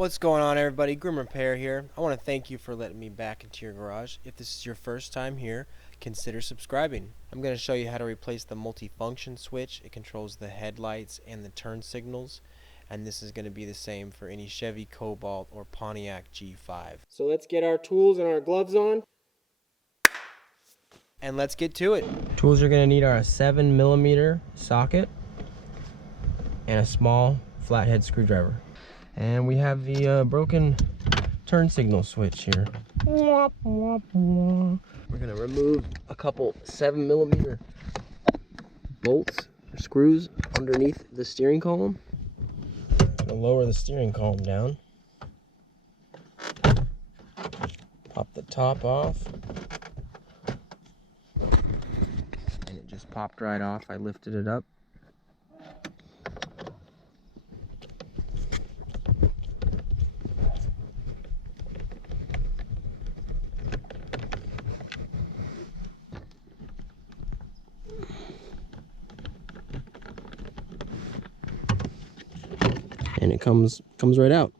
What's going on, everybody? Grim Repair here. I want to thank you for letting me back into your garage. If this is your first time here, consider subscribing. I'm going to show you how to replace the multifunction switch. It controls the headlights and the turn signals, and this is going to be the same for any Chevy Cobalt or Pontiac G5. So let's get our tools and our gloves on, and let's get to it. Tools you're going to need are a 7mm socket and a small flathead screwdriver. And we have the broken turn signal switch here. We're gonna remove a couple 7mm bolts or screws underneath the steering column. Gonna lower the steering column down. Pop the top off. And it just popped right off. I lifted it up. And it comes right out.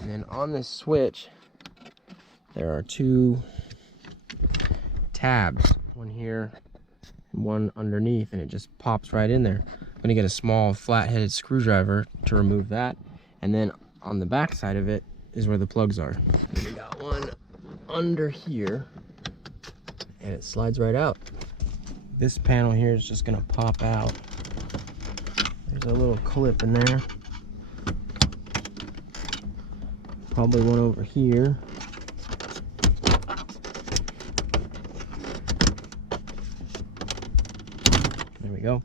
And then on this switch, there are two tabs, one here and one underneath, and it just pops right in there. I'm gonna get a small flat-headed screwdriver to remove that, and then on the back side of it is where the plugs are. We got one under here, and it slides right out. This panel here is just gonna pop out. There's a little clip in there. Probably one over here. There we go.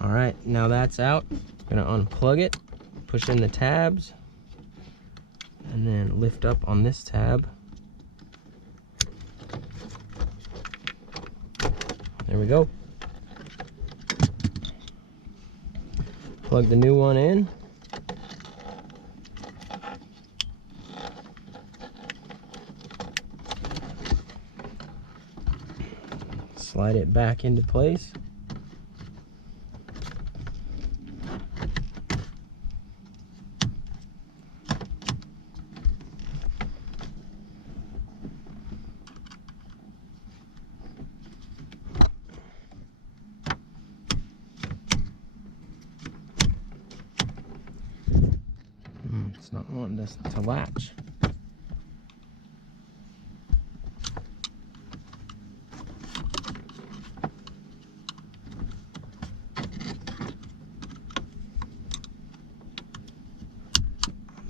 All right, now that's out. I'm gonna unplug it, push in the tabs, and then lift up on this tab. There we go. Plug the new one in. Slide it back into place. It's not wanting this to latch.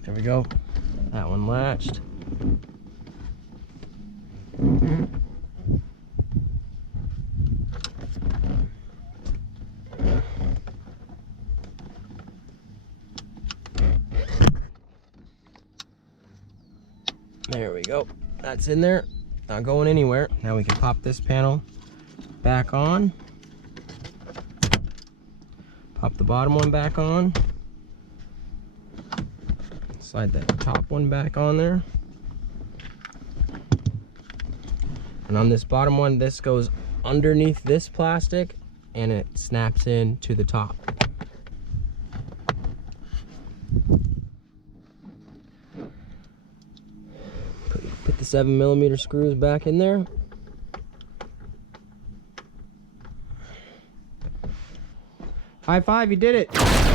There we go. That one latched. There we go. That's in there. Not going anywhere. Now we can pop this panel back on. Pop the bottom one back on. Slide that top one back on there. And on this bottom one, this goes underneath this plastic and it snaps in to the top. Put the 7mm screws back in there. High five, you did it!